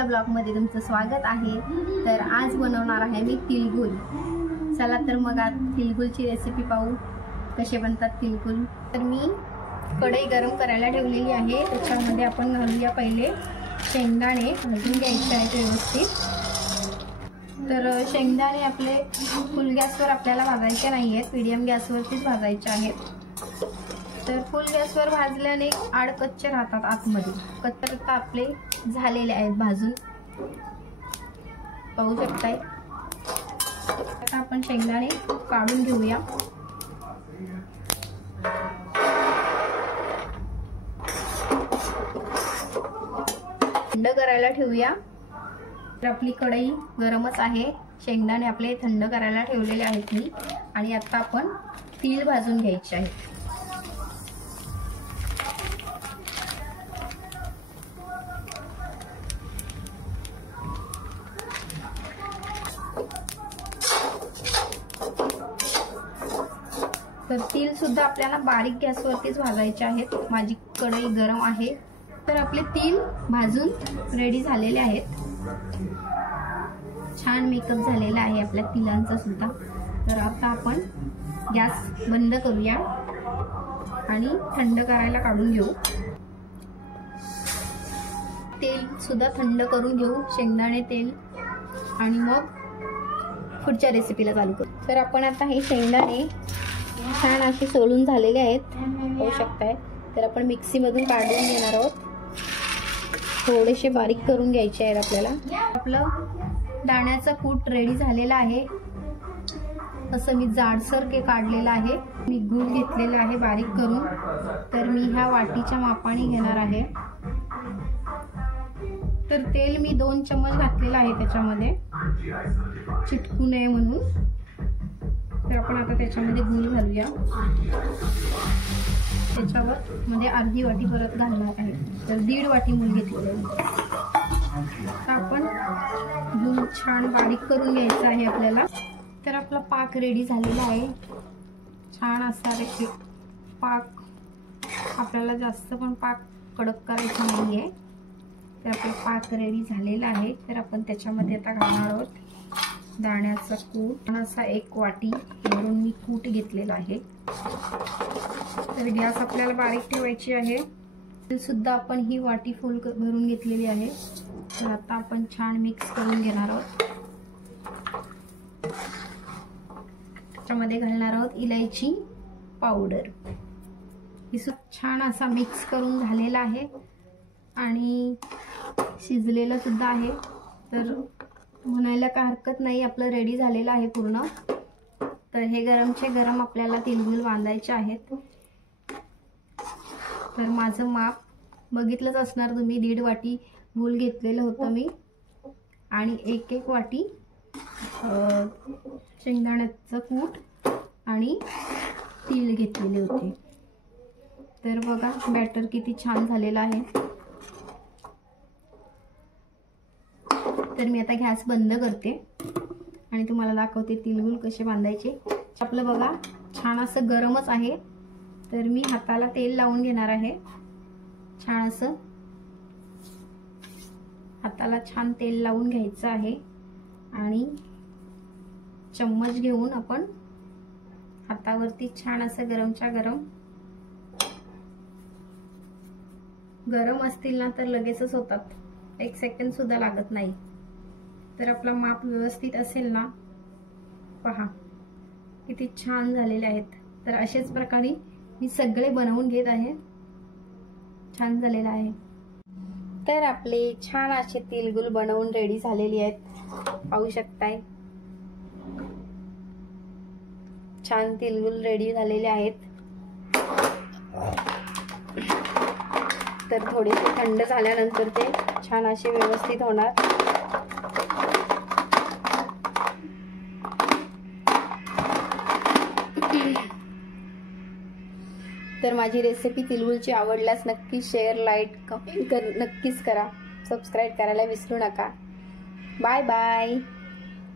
सानिका ब्लॉगमध्ये तुमचं स्वागत आहे। तर आज बनवणार आहे मी तिलगुल। चला तर मग आज तिलगुलची रेसिपी पाहू कसे बनतात तिलगुल। तर मी कढई गरम करायला ठेवलेली आहे, त्याच्यामध्ये आपण घालूया पहिले शेंगदाणे भाजून घ्यायचे आहेत व्यवस्थित। तर शेंगदाणे आपले फुल गॅसवर आपल्याला भाजायचे नाही आहेत, मीडियम गॅसवरतीच भाजायचे आहेत। तर फुल गॅसवर भाजल्याने आड कच्चे राहतात, आतमध्ये कच्चे आपले झालेले आहेत भाजून, पाहू शकताय। आता आपण शेंगदाणे काढून घेऊया। थंड करायला ठेवूया। तर आपली कढई गरमच आहे, शेंगदाणे आपले थंड करायला ठेवलेले आहेत मी। आणि आता आपण तीळ भाजून घ्यायचे आहे। तर तीळ सुद्धा आपल्याला बारीक गॅसवरतीच भाजायचे आहेत। माझी कढई गरम आहे। तर आपले तीळ भाजून रेडी झालेले आहेत। छान मेकअप झालेला आहे आपल्या तिळांचा सुद्धा। तर आता आपण गॅस बंद करूया आणि थंड करायला काढून घेऊ। तेल सुद्धा थंड करून घेऊ, शेंगदाणे तेल, आणि मग पुढच्या रेसिपीला चालू करू। तर आपण आता हे शेंगदाणे छान असे सोलून झालेले आहेत, पाहू शकताय। तर आपण मिक्सी मधून काढून घेणार आहोत, थोडेसे बारीक करून घ्यायचे आहेत आपल्याला। आपलं दाण्याचा कूट रेडी झालेला आहे। असं मी जाडसर के काढलेला आहे। मी गूळ घेतलेला आहे बारीक करून। तर मी ह्या वाटीच्या मापाने घेणार आहे। तर तेल मी 2 चम्मच घातलेला आहे त्याच्यामध्ये, चिटकू नये म्हणून। तर आपण आता त्याच्यामध्ये गूळ घालूया। त्याच्यावर मध्ये अर्धी वाटी परत घालणार आहे, तर 1.5 वाटी गूळ घेतलेला आहे। आता आपण गूळ छान बारीक करून घ्यायचा आहे आपल्याला। तर आपला पाक रेडी झालेला आहे, छान असा रे पाक। आपल्याला जास्त पण पाक कडक करायचा नाहीये। तर आपला पाक रेडी झालेला आहे। तर आपण त्याच्यामध्ये आता घालणार आहोत दाण्याचा कूट, असा 1 वाटी भरून मी कूट घेतलेला आहे। तर गॅस आपल्याला बारीक ठेवायची आहे। सुद्धा आपण ही वाटी फुल भरून घेतलेली आहे। तर आता आपण छान मिक्स करून घेणार आहोत। त्याच्यामध्ये घालणार आहोत इलायची पावडर। ही छान असा मिक्स करून झालेला आहे आणि शिजलेला सुद्धा आहे। तर म्हणायला काय हरकत नाही, आपलं रेडी झालेलं आहे पूर्ण। तर हे गरमचे गरम आपल्याला तिलगुल बांधायचे आहेत। तर माझं माप बघितलंच असणार तुम्ही, 1.5 वाटी गूळ घेतलेलं होतं मी, आणि 1 वाटी शेंगदाण्याचं कूट आणि तीळ घेतलेले होते। तर बघा बॅटर किती छान झालेला आहे। तर मी आता गॅस बंद करते आणि तुम्हाला दाखवते तिलगुल कसे बांधायचे। आपलं बघा छान असं गरमच आहे। तर मी हाताला तेल लावून घेणार आहे, छान असं हाताला छान तेल लावून घ्यायचं आहे। आणि चम्मच घेऊन आपण हातावरती छान असं गरमच्या गरम असतील ना तर लगेचच होतात, 1 सेकंद सुद्धा लागत नाही। तर आपला माप व्यवस्थित असेल ना, पहा किती छान झालेले आहेत। तर अशाच प्रकारे मी सगळे बनवून घेत आहे, छान झालेला आहे। तर आपले छान असे तिलगुल बनवून रेडी झालेली आहेत, पाहू शकताय। छान तिलगुल रेडी झालेले आहेत। तर थोडेसे थंड झाल्यानंतर ते छान असे व्यवस्थित होणार। तर माझी रेसिपी तिलगुलची आवडल्यास नक्कीच शेअर, लाईक, कमेंट नक्कीच करा। सबस्क्राईब करायला विसरू नका। Bye bye.